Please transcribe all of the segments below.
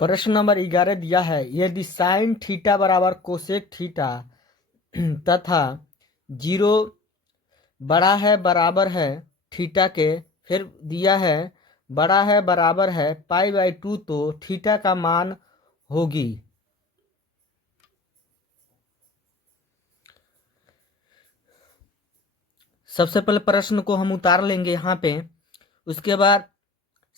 प्रश्न नंबर 11 दिया है, यदि साइन थीटा बराबर कोसेक थीटा तथा 0 बड़ा है बराबर है थीटा के, फिर दिया है बड़ा है बराबर है पाई/2, तो थीटा का मान होगी। सबसे पहले प्रश्न को हम उतार लेंगे यहाँ पे, उसके बाद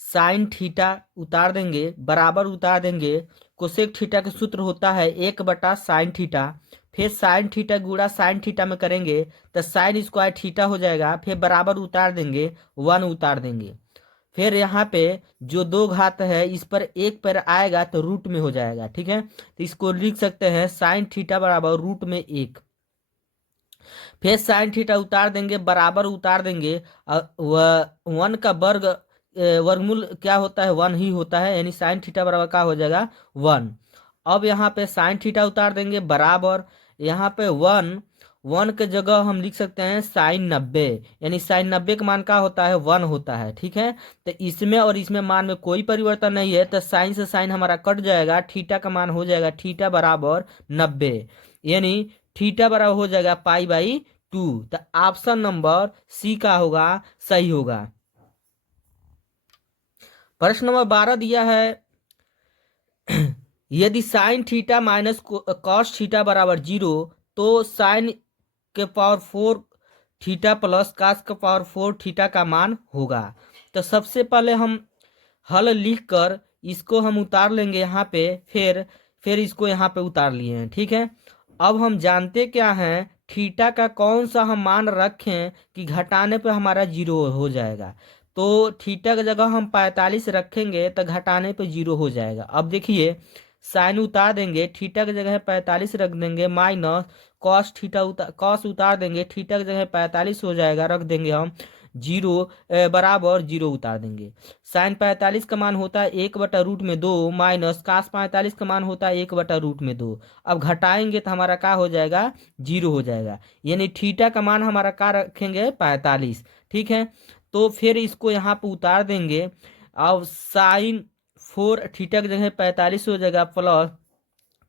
साइन थीटा उतार देंगे, बराबर उतार देंगे, कोसेक थीटा का सूत्र होता है 1/साइन थीटा, फिर साइन थीटा गुणा साइन थीटा में करेंगे तो साइन स्क्वायर थीटा हो जाएगा, फिर बराबर उतार देंगे, 1 उतार देंगे, फिर यहाँ पे जो 2 घात है इस पर 1 पर आएगा तो रूट में हो जाएगा। ठीक है, तो इसको लिख सकते हैं साइन थीटा बराबर √1। फिर साइन थीटा उतार देंगे, बराबर उतार देंगे, 1 का वर्गमूल क्या होता है, 1 ही होता है, यानी साइन थीटा बराबर क्या हो जाएगा, 1। अब यहाँ पे साइन थीटा उतार देंगे बराबर, यहाँ पे 1 के जगह हम लिख सकते हैं sin 90, यानी sin 90 का मान क्या होता है, 1 होता है। ठीक है, तो इसमें और इसमें मान में कोई परिवर्तन नहीं है, तो साइन से साइन हमारा कट जाएगा, थीटा का मान हो जाएगा थीटा बराबर 90, यानी थीटा बराबर हो जाएगा पाई/2। तो ऑप्शन नंबर सी का होगा, सही होगा। प्रश्न नंबर 12 दिया है, यदि sine theta minus cos theta बराबर 0, तो साइन के पावर 4 थीटा प्लस कास के पावर 4 थीटा का मान होगा। तो सबसे पहले हम हल लिखकर इसको हम उतार लेंगे यहाँ पे, फिर इसको यहाँ पे उतार लिए हैं। ठीक है, अब हम जानते क्या हैं, थीटा का कौन सा हम मान रखें कि घटाने पे हमारा 0 हो जाएगा। तो थीटा की जगह हम 45 रखेंगे तो घटाने पे 0 हो जाएगा। अब देखिए साइन उतार देंगे, थीटा की जगह 45 रख देंगे, माइनस कॉस उतार देंगे, थीटा की जगह 45 हो जाएगा, रख देंगे हम 0 बराबर 0 उतार देंगे। साइन 45 का मान होता है 1/√2 माइनस कास 45 का मान होता है 1/√2। अब घटाएंगे तो हमारा क्या हो जाएगा, 0 हो जाएगा, यानी थीटा का मान हमारा क्या रखेंगे, 45। ठीक है, तो फिर इसको यहाँ पे उतार देंगे। अब sin 4 थीटा की जगह 45 हो जाएगा, प्लस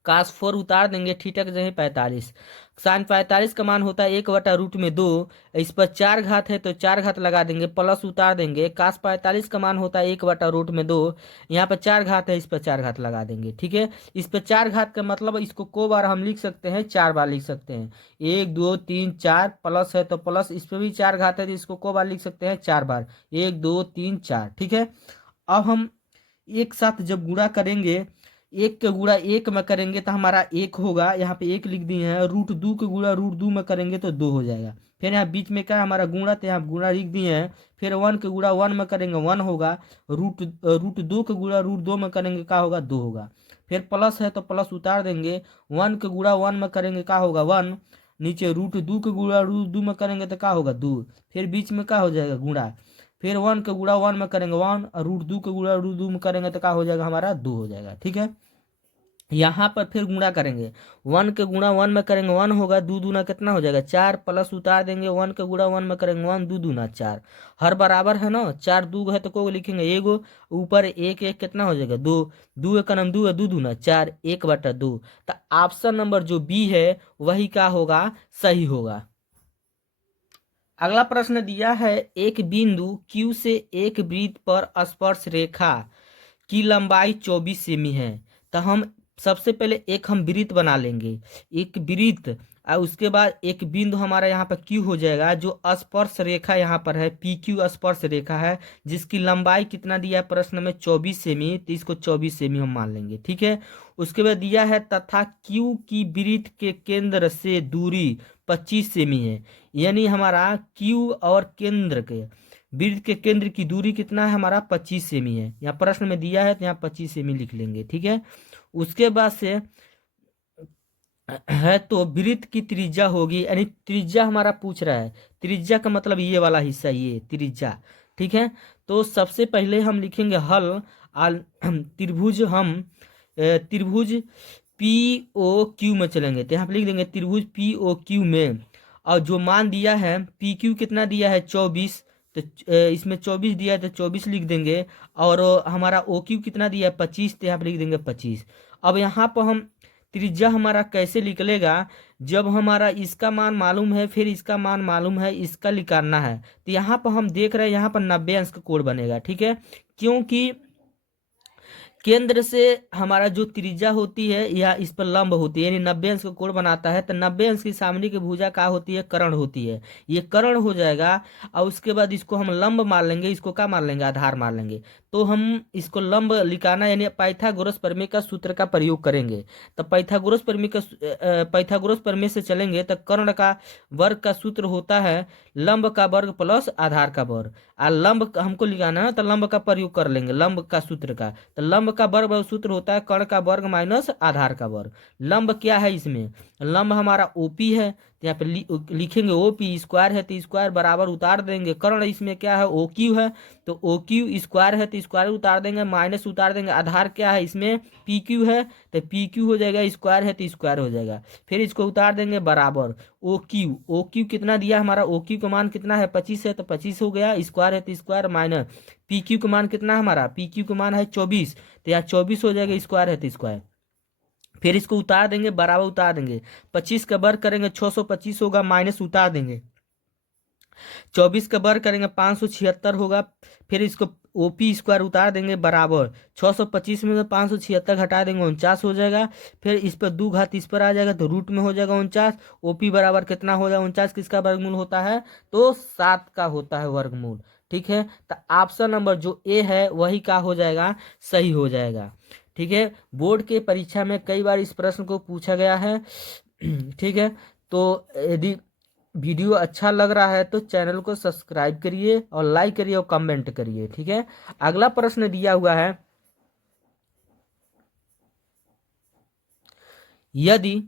cos 4 उतार देंगे, थीटा की जगह 45। साइन 45 का मान होता है 1/√2, इस पर 4 घात है तो 4 घात लगा देंगे, प्लस उतार देंगे, कास 45 का मान होता है 1/√2, यहाँ पर 4 घात है, इस पर 4 घात लगा देंगे। ठीक है, इस पर 4 घात का मतलब इसको को बार हम लिख सकते हैं, 4 बार लिख सकते हैं, 1 2 3 4, प्लस है तो प्लस, इस पर भी 4 घात है तो इसको को बार लिख सकते हैं, 4 बार, 1 2 3 4। ठीक है, अब हम एक साथ जब गुणा करेंगे, 1 के गुणा 1 में करेंगे तो हमारा 1 होगा, यहाँ पे 1 लिख दिए हैं, √2 के गुणा √2 में करेंगे तो 2 हो जाएगा। फिर यहाँ बीच में क्या है हमारा गुणा, तो यहाँ गुणा लिख दिए हैं, फिर 1 के गुणा 1 में करेंगे 1 होगा, √2 के गुणा √2 में करेंगे क्या होगा, 2 होगा। फिर प्लस है तो प्लस उतार देंगे, 1 के गुणा 1 में करेंगे क्या होगा, 1, नीचे √2 के गुणा √2 में करेंगे तो क्या होगा, 2, फिर बीच में क्या हो जाएगा, गुणा, फिर 1 के गुणा 1 में करेंगे 1, और √2 के गुणा √2 में करेंगे तो क्या हो जाएगा, हमारा 2 हो जाएगा। ठीक है, यहाँ पर फिर गुणा करेंगे, 1 के गुणा 1 में करेंगे 1 होगा, 2 दूना कितना हो जाएगा, 4, प्लस उतार देंगे, 1 के गुणा 1 में करेंगे 1, 2 दूना 4, हर बराबर है ना, 4 2 है तो को लिखेंगे एगो, ऊपर 1 1 कितना हो जाएगा, 2, 2 एक नम 2 है, 2 दूना 4, 1/2। तो ऑप्शन नंबर जो बी है वही क्या होगा, सही होगा। अगला प्रश्न दिया है, एक बिंदु Q से एक वृत्त पर स्पर्श रेखा की लंबाई 24 सेमी है। तो हम सबसे पहले एक हम वृत्त बना लेंगे, एक वृत्त, और उसके बाद एक बिंदु हमारा यहाँ पर Q हो जाएगा, जो स्पर्श रेखा यहाँ पर है, PQ स्पर्श रेखा है, जिसकी लंबाई कितना दिया है प्रश्न में, 24 सेमी, तो इसको 24 सेमी हम मान लेंगे। ठीक है, उसके बाद दिया है तथा Q की वृत्त के केंद्र से दूरी 25 सेमी है, यानी हमारा Q और केंद्र के वृत्त के केंद्र की दूरी कितना है हमारा, 25 सेमी है, यहाँ प्रश्न में दिया है तो यहाँ 25 सेमी लिख लेंगे। ठीक है, उसके बाद से है तो वृत्त की त्रिज्या होगी, यानी त्रिज्या हमारा पूछ रहा है, त्रिज्या का मतलब ये वाला हिस्सा, ये त्रिज्या। ठीक है, तो सबसे पहले हम लिखेंगे हल त्रिभुज, हम त्रिभुज POQ में चलेंगे, तो यहाँ पे लिख देंगे त्रिभुज POQ में, और जो मान दिया है PQ कितना दिया है, 24, तो इसमें 24 दिया है तो 24 लिख देंगे। और हमारा ओ क्यू कितना दिया है 25, तो यहाँ पे लिख देंगे 25। अब यहाँ पर हम त्रिज्या हमारा कैसे निकलेगा, जब हमारा इसका मान मालूम है फिर इसका मान मालूम है, इसका निकालना है, तो यहाँ पर हम देख रहे हैं यहाँ पर 90 अंश का कोण बनेगा। ठीक है, क्योंकि केंद्र से हमारा जो त्रिज्या होती है या इस पर लंब होती है, यानी 90 अंश का कोण बनाता है, तो 90 अंश की सामने की भुजा क्या होती है, कर्ण होती है। ये कर्ण हो जाएगा। और उसके बाद इसको हम लंब मान लेंगे, इसको क्या मान लेंगे, आधार मान लेंगे। तो हम इसको लंब लिखाना यानी पाइथागोरस प्रमेय का सूत्र का प्रयोग करेंगे। तो पाइथागोरस प्रमेय से चलेंगे तो कर्ण का वर्ग का सूत्र होता है लंब का वर्ग प्लस आधार का वर्ग। लंब हमको लिखाना है तो लंब का प्रयोग कर लेंगे, लंब का सूत्र का। तो लंब का वर्ग सूत्र होता है कर्ण का वर्ग माइनस आधार का वर्ग। लंब क्या है, इसमें लंब हमारा ओपी है, तो यहाँ पे लिखेंगे ओपी, स्क्वायर है तो स्क्वायर बराबर उतार देंगे। कर्ण इसमें क्या है, ओ क्यू है, तो ओ क्यू स्क्वायर है तो स्क्वायर उतार देंगे, माइनस उतार देंगे। आधार क्या है, इसमें पी क्यू है, तो पी क्यू हो जाएगा, स्क्वायर है तो स्क्वायर हो जाएगा। फिर इसको उतार देंगे बराबर ओ क्यू कितना दिया, हमारा ओ क्यू का मान कितना है 25 है, तो 25 हो गया, स्क्वायर है तो स्क्वायर, माइनस पी क्यू का मान कितना है, हमारा पी क्यू का मान है 24, तो यहाँ 24 हो जाएगा, स्क्वायर है तो स्क्वायर। फिर इसको उतार देंगे, बराबर उतार देंगे, 25 का वर्ग करेंगे 625 होगा, माइनस उतार देंगे, 24 का वर्ग करेंगे 576 होगा। फिर इसको ओपी स्क्वायर उतार देंगे बराबर 625 में से 576 घटा देंगे 49 हो जाएगा। फिर इस पर 2 घात इस पर आ जाएगा तो रूट में हो जाएगा 49। ओपी बराबर कितना हो जाएगा, 49 किसका वर्गमूल होता है, तो 7 का होता है वर्गमूल। ठीक है, तो ऑप्शन नंबर जो ए है वही का हो जाएगा, सही हो जाएगा। ठीक है, बोर्ड के परीक्षा में कई बार इस प्रश्न को पूछा गया है। ठीक है, तो यदि वीडियो अच्छा लग रहा है तो चैनल को सब्सक्राइब करिए और लाइक करिए और कमेंट करिए। ठीक है, अगला प्रश्न दिया हुआ है, यदि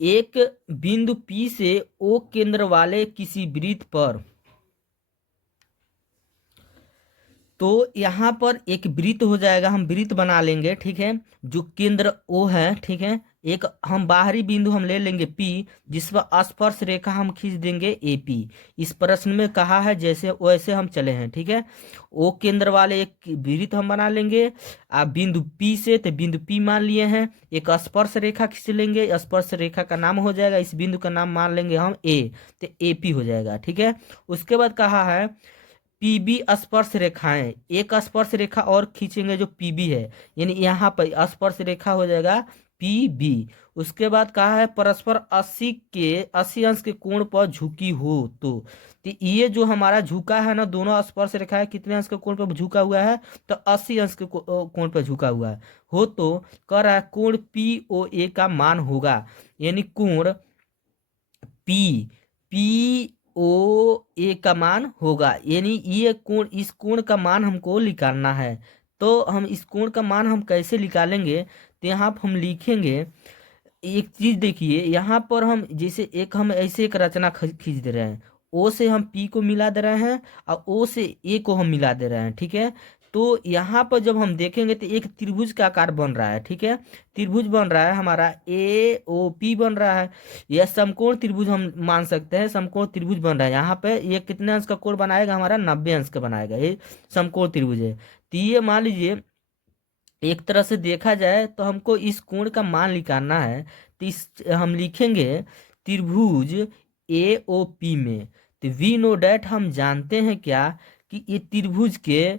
एक बिंदु P से O केंद्र वाले किसी वृत्त पर, तो यहाँ पर एक वृत्त हो जाएगा, हम वृत्त बना लेंगे। ठीक है, जो केंद्र O है, ठीक है, एक हम बाहरी बिंदु हम ले लेंगे P, जिस पर स्पर्श रेखा हम खींच देंगे AP। इस प्रश्न में कहा है जैसे वैसे हम चले हैं। ठीक है, O केंद्र वाले एक वृत्त हम बना लेंगे आप बिंदु P से, तो बिंदु P मान लिए हैं, एक स्पर्श रेखा खींच लेंगे, स्पर्श रेखा का नाम हो जाएगा, इस बिंदु का नाम मान लेंगे हम A, तो AP हो जाएगा। ठीक है, उसके बाद कहा है पीबी स्पर्श रेखाएं, एक स्पर्श रेखा और खींचेंगे जो पीबी है, यानी यहाँ पर स्पर्श रेखा हो जाएगा पीबी। उसके बाद कहा है परस्पर 80 अंश के कोण पर झुकी हो, तो ये जो हमारा झुका है ना, दोनों स्पर्श रेखाएं कितने अंश के कोण पर झुका हुआ है, तो 80 अंश के कोण पर झुका हुआ है हो, तो कह रहा है कोण पी ओ ए का मान होगा, यानी कोण पी पी ओ ए का मान होगा, यानी ये कोण, इस कोण का मान हमको निकालना है। तो हम इस कोण का मान हम कैसे निकालेंगे, तो यहाँ पर हम लिखेंगे एक चीज देखिए, यहाँ पर हम जैसे एक हम ऐसे एक रचना खींच दे रहे हैं, ओ से हम पी को मिला दे रहे हैं और ओ से ए को हम मिला दे रहे हैं। ठीक है, तो यहाँ पर जब हम देखेंगे तो एक त्रिभुज का आकार बन रहा है। ठीक है, त्रिभुज बन रहा है हमारा ए ओ पी बन रहा है, यह समकोण त्रिभुज हम मान सकते हैं, समकोण त्रिभुज बन रहा है। यहाँ पे ये कितने अंश का कोण बनाएगा, हमारा 90 अंश का बनाएगा, ये समकोण त्रिभुज है। तो ये मान लीजिए एक तरह से देखा जाए तो हमको इस कोण का मान निकालना है, तो इस हम लिखेंगे त्रिभुज ए ओ पी में, तो वी नो डैट हम जानते हैं क्या कि ये त्रिभुज के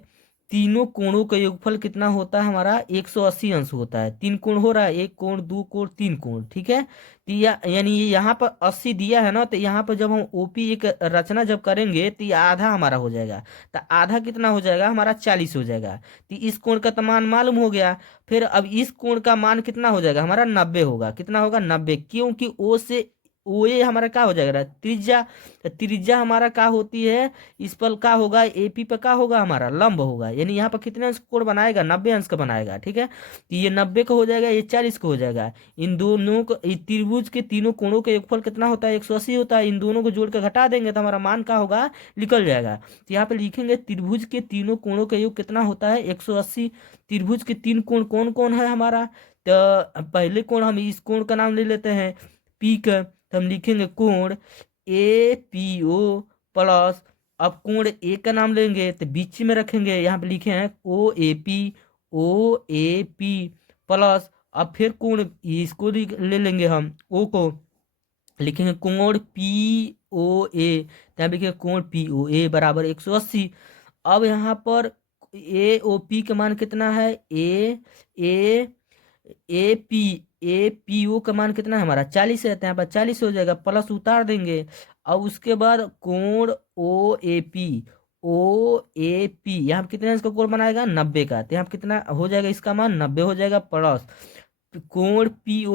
तीनों कोणों का योगफल कितना होता है, हमारा 180 अंश होता है। 3 कोण हो रहा है, 1 कोण 2 कोण 3 कोण। ठीक है, तो यानी ये यहाँ पर 80 दिया है ना, तो यहाँ पर जब हम ओपी एक रचना जब करेंगे तो ये आधा हमारा हो जाएगा, तो आधा कितना हो जाएगा, हमारा 40 हो जाएगा। तो इस कोण का तो मान मालूम हो गया, फिर अब इस कोण का मान कितना हो जाएगा, हमारा 90 होगा। कितना होगा, 90, क्योंकि ओ से ओ ए हमारा क्या हो जाएगा, त्रिज्या, त्रिज्या हमारा क्या होती है, इस पर क्या होगा, एपी पे क्या होगा, हमारा लंब होगा, यानी यहाँ पर कितने अंश कोण बनाएगा, 90 अंश का बनाएगा। ठीक है, तो ये 90 का हो जाएगा, ये 40 का हो जाएगा। इन दोनों को, त्रिभुज के तीनों कोणों का योगफल कितना होता है, 180 होता है, इन दोनों को जोड़ कर घटा देंगे तो हमारा मान क्या होगा, निकल जाएगा। तो यहाँ पे लिखेंगे त्रिभुज के तीनों कोणों का योग कितना होता है, 180। त्रिभुज के 3 कोण कौन कौन है हमारा, तो पहले कोण हम इस कोण का नाम ले लेते हैं पी का, तो हम लिखेंगे कोण ए पी ओ प्लस अब कोण ए का नाम लेंगे तो बीच में रखेंगे, यहाँ पे लिखे हैं ओ ए पी प्लस, अब फिर कोण इसको ले लेंगे हम ओ को, लिखेंगे कोण पी ओ ए, यहाँ लिखेंगे कोण पी ओ ए बराबर 180। अब यहाँ पर ए ओ पी का मान कितना है, ए A P A P O का मान कितना है हमारा 40 है, तो यहाँ पर 40 हो जाएगा, प्लस उतार देंगे। अब उसके बाद कोण ओ ए पी यहाँ पे कितना इसका कोण बनाएगा 90 का, तो यहाँ पे कितना हो जाएगा इसका मान 90 हो जाएगा, प्लस कोण पी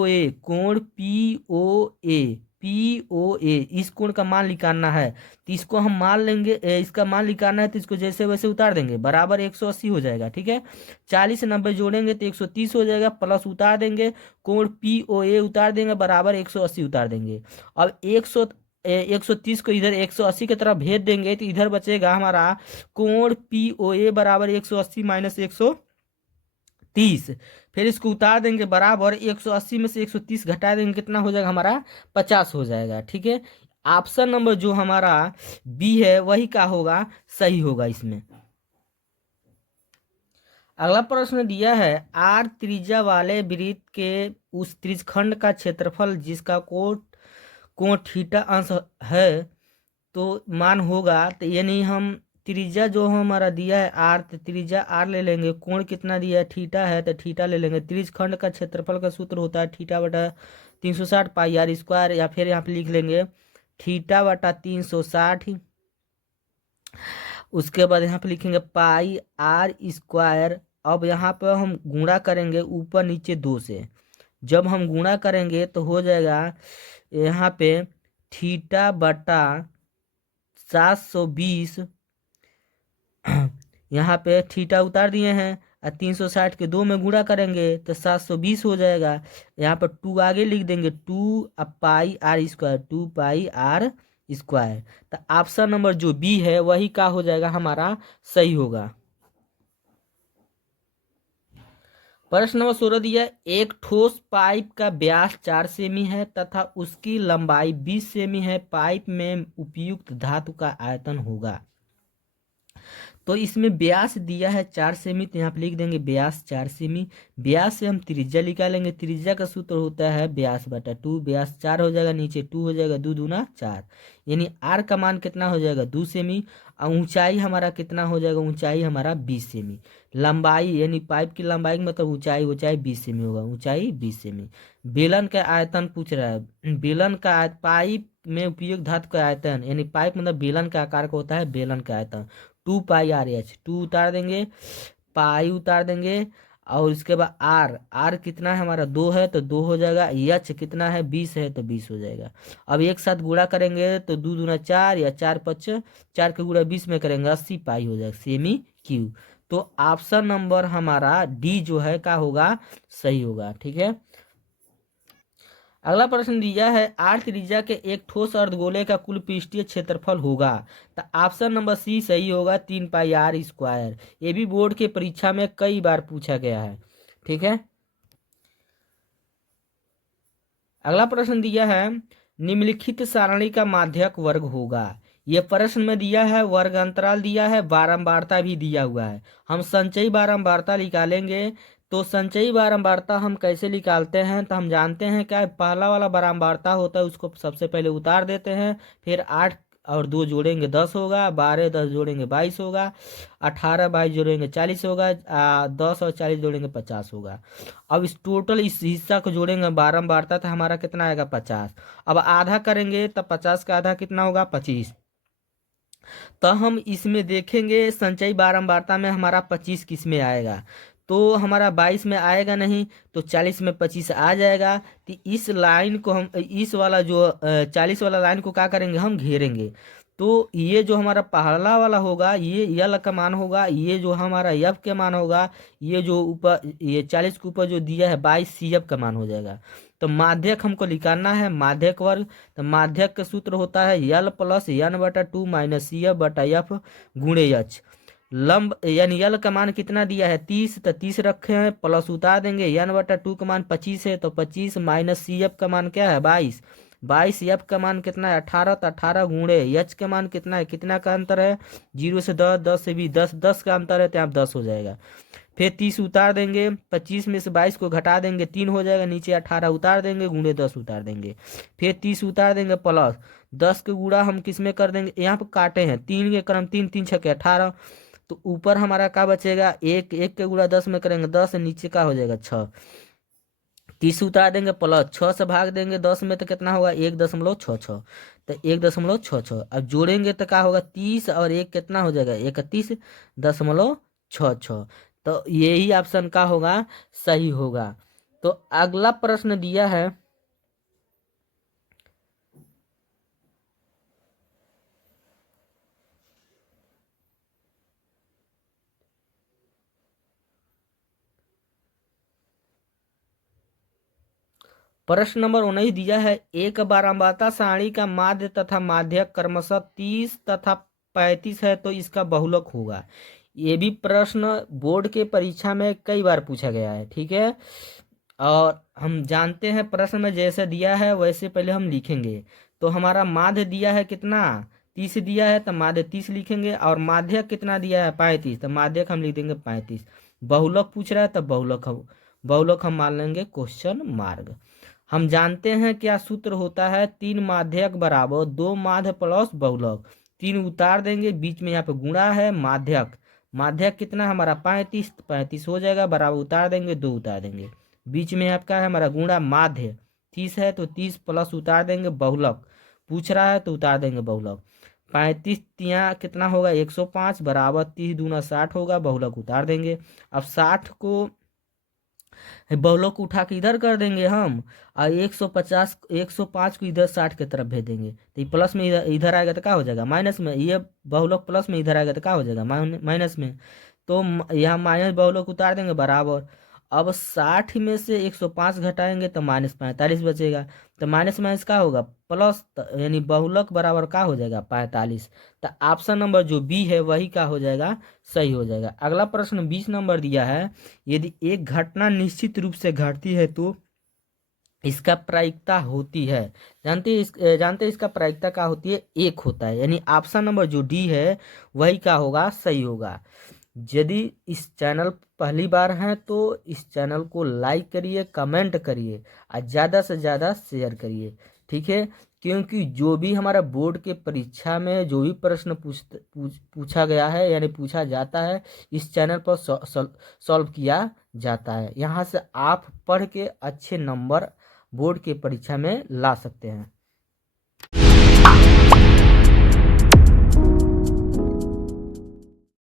ओ ए इस कोण का मान निकालना है, तो इसको हम मान लेंगे, इसका मान निकालना है तो इसको जैसे वैसे उतार देंगे, बराबर 180 हो जाएगा। ठीक है, 40 से 90 जोड़ेंगे तो 130 हो जाएगा, प्लस उतार देंगे, कोण पी ओ ए उतार देंगे, बराबर 180 उतार देंगे। अब 130 को इधर 180 की तरफ भेज देंगे तो इधर बचेगा हमारा कोण पी ओ ए बराबर 180 माइनस 130, फिर इसको उतार देंगे, बराबर 180 में से 130 घटा देंगे, कितना हो जाएगा हमारा 50 हो जाएगा। ठीक है, ऑप्शन नंबर जो हमारा बी है वही का होगा, सही होगा इसमें। अगला प्रश्न दिया है, आर त्रिज्या वाले वृत्त के उस त्रिज्यखंड का क्षेत्रफल जिसका कोण थीटा अंश है तो मान होगा, तो यानी हम त्रिज्या जो हमारा दिया है आर, तो त्रिज्या आर ले लेंगे, कोण कितना दिया है थीटा है तो थीटा ले लेंगे, त्रिज्यखंड का क्षेत्रफल का सूत्र होता है थीटा बटा 360 पाई आर स्क्वायर, या फिर यहाँ पे लिख लेंगे थीटा बटा 360, उसके बाद यहाँ पे लिखेंगे पाई आर स्क्वायर। अब यहाँ पे हम गुणा करेंगे ऊपर नीचे 2 से, जब हम गुणा करेंगे तो हो जाएगा यहाँ पे थीटा बटा 720, यहाँ पे थीटा उतार दिए हैं, और 360 के 2 में गुणा करेंगे तो 720 हो जाएगा, यहाँ पर 2 आगे लिख देंगे, 2 pi R square, 2 pi R square. तो ऑप्शन नंबर जो बी है वही का हो जाएगा हमारा, सही होगा। प्रश्न नंबर 16 दिया, एक ठोस पाइप का व्यास 4 सेमी है तथा उसकी लंबाई 20 सेमी है, पाइप में उपयुक्त धातु का आयतन होगा। तो इसमें व्यास दिया है 4 सेमी, तो यहाँ पे लिख देंगे व्यास 4 सेमी, व्यास से हम त्रिज्या निकालेंगे, त्रिज्या का सूत्र होता है व्यास बटा 2, व्यास 4 हो जाएगा, नीचे 2 हो जाएगा, 2 दूना 4, यानी आर का मान कितना हो जाएगा 2 सेमी, और ऊंचाई हमारा कितना हो जाएगा, ऊंचाई हमारा 20 सेमी, लंबाई यानी पाइप की लंबाई मतलब ऊंचाई 20 सेमी होगा, ऊंचाई 20 सेमी। बेलन का आयतन पूछ रहा है, बेलन का पाइप में उपयुक्त धातु का आयतन, यानी पाइप मतलब बेलन का आकार का होता है, बेलन का आयतन 2 पाई आर एच, 2 उतार देंगे, पाई उतार देंगे, और इसके बाद आर कितना है हमारा 2 है तो 2 हो जाएगा, एच कितना है 20 है तो 20 हो जाएगा। अब एक साथ गुणा करेंगे तो 2 दूना 4 या 4 5 4 के गुणा 20 में करेंगे 80 पाई हो जाएगा, सेमी क्यू। तो ऑप्शन नंबर हमारा डी जो है का होगा, सही होगा। ठीक है, अगला प्रश्न दिया है, आर त्रिज्या के एक ठोस अर्धगोले का कुल पृष्ठीय क्षेत्रफल होगा, तो ऑप्शन नंबर सी सही होगा, 3 पाई आर स्क्वायर। ये भी बोर्ड के परीक्षा में कई बार पूछा गया है। ठीक है, अगला प्रश्न दिया है, निम्नलिखित सारणी का माध्यक वर्ग होगा। ये प्रश्न में दिया है, वर्ग अंतराल दिया है, बारंबारता भी दिया हुआ है। हम संचयी बारंबारता निकालेंगे, तो संचयी बारंबारता हम कैसे निकालते हैं, तो हम जानते हैं क्या पहला वाला बारंबारता होता है उसको सबसे पहले उतार देते हैं, फिर 8 और 2 जोड़ेंगे 10 होगा, 12 10 जोड़ेंगे 22 होगा, 18 22 जोड़ेंगे 40 होगा, 10 और 40 जोड़ेंगे 50 होगा। अब इस टोटल इस हिस्सा को जोड़ेंगे बारंबारता तो हमारा कितना आएगा 50। अब आधा करेंगे तब 50 का आधा कितना होगा 25। तो हम इसमें देखेंगे संचयी बारंबारता में हमारा 25 किस में आएगा, तो हमारा 22 में आएगा नहीं, तो 40 में 25 आ जाएगा। तो इस लाइन को हम इस वाला जो 40 वाला लाइन को क्या करेंगे, हम घेरेंगे, तो ये जो हमारा पहला वाला होगा ये यल का मान होगा, ये जो हमारा यफ के मान होगा, ये जो ऊपर ये 40 के ऊपर जो दिया है 22 सी एफ का मान हो जाएगा। तो माध्यक हमको निकालना है, माध्यक वर्ग, तो माध्यक का सूत्र होता है यल प्लस एन बटा 2 माइनस सी एफ बटा एफ गुणे एच। लंब यानी यल का मान कितना दिया है 30, तो 30 रखे हैं, प्लस उतार देंगे, एन बटा 2 का मान 25 है तो 25 माइनस सी एफ का मान क्या है 22, 22 एफ का मान कितना है 18, तो 18 गुणे एच का मान कितना है, कितना का अंतर है 0 से 10, 10 से भी 10, 10 का अंतर है तो यहाँ 10 हो जाएगा। फिर 30 उतार देंगे, 25 में से 22 को घटा देंगे 3 हो जाएगा, नीचे 18 उतार देंगे गुणे 10 उतार देंगे, फिर 30 उतार देंगे प्लस 10 के गुणा हम किस में कर देंगे, यहाँ पर काटे हैं 3 के क्रम 3 3 छके 18, तो ऊपर हमारा क्या बचेगा, एक एक के गुणा 10 में करेंगे 10, नीचे का हो जाएगा 6, 30 उतार देंगे प्लस 6 से भाग देंगे 10 में तो कितना होगा 1.66, तो 1.66 अब जोड़ेंगे तो क्या होगा 30 और 1 कितना हो जाएगा 31.66, तो यही ऑप्शन का होगा सही होगा। तो अगला प्रश्न दिया है प्रश्न नंबर 19 दिया है, एक बारंबारता सारणी का माध्य तथा माध्यक क्रमशः 30 तथा 35 है तो इसका बहुलक होगा। ये भी प्रश्न बोर्ड के परीक्षा में कई बार पूछा गया है, ठीक है। और हम जानते हैं प्रश्न में जैसे दिया है वैसे पहले हम लिखेंगे। तो हमारा माध्य दिया है कितना 30 दिया है तो माध्य 30 लिखेंगे, और माध्यक कितना दिया है 35, तो माध्यक हम लिख देंगे 35। बहुलक पूछ रहा है तो बहुलक हम मान लेंगे क्वेश्चन मार्क। हम जानते हैं क्या सूत्र होता है, 3 माध्यक बराबर 2 माध्य प्लस बहुलक, 3 उतार देंगे बीच में यहाँ पे गुणा है माध्यक, माध्यक कितना हमारा 35, 35 हो जाएगा बराबर उतार देंगे 2 उतार देंगे, बीच में आपका है हमारा गुणा माध्य 30 है तो 30 प्लस उतार देंगे बहुलक, पूछ रहा है तो उतार देंगे बहुलक, 35 तिया कितना होगा 105 बराबर 30 दूना 60 होगा, बहुलक उतार देंगे। अब 60 को बहुलक को उठा के इधर कर देंगे हम, और 150 105 को इधर 60 की तरफ भेज देंगे, तो ये प्लस में इधर आएगा तो क्या हो जाएगा माइनस में, ये बहुलक प्लस में इधर आएगा तो क्या हो जाएगा माइनस में, तो यहाँ माइनस बहुलक उतार देंगे बराबर। अब 60 में से 105 घटाएंगे तो -45 बचेगा, तो माइनस माइनस क्या होगा प्लस, यानी बहुलक बराबर क्या हो जाएगा 45, तो ऑप्शन नंबर जो बी है वही का हो जाएगा सही हो जाएगा। अगला प्रश्न 20 नंबर दिया है, यदि एक घटना निश्चित रूप से घटती है तो इसका प्रायिकता होती है, जानते हैं इसका प्रायिकता क्या होती है, 1 होता है, यानी ऑप्शन नंबर जो डी है वही का होगा सही होगा। यदि इस चैनल पहली बार हैं तो इस चैनल को लाइक करिए, कमेंट करिए और ज़्यादा से ज़्यादा शेयर करिए, ठीक है, क्योंकि जो भी हमारा बोर्ड के परीक्षा में जो भी प्रश्न पूछा गया है यानी पूछा जाता है इस चैनल पर सॉल्व किया जाता है। यहाँ से आप पढ़ के अच्छे नंबर बोर्ड के परीक्षा में ला सकते हैं।